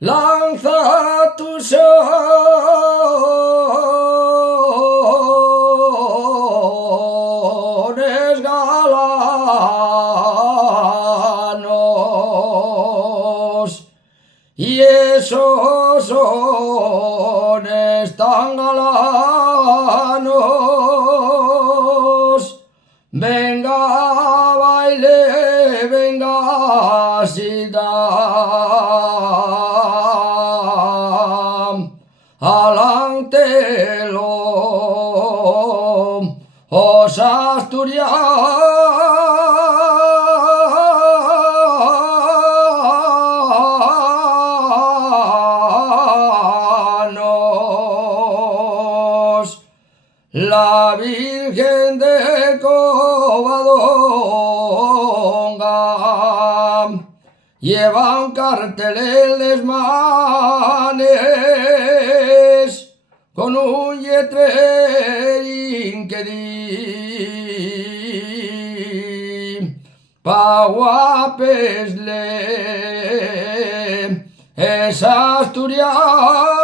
Lanza tus sones galanos y esos sones tan galanos, venga baile, venga alantelo, os asturianos, la Virgen de Covadonga lleva un cartel en les manes con un lletrerín que di pa guapesle es asturiano.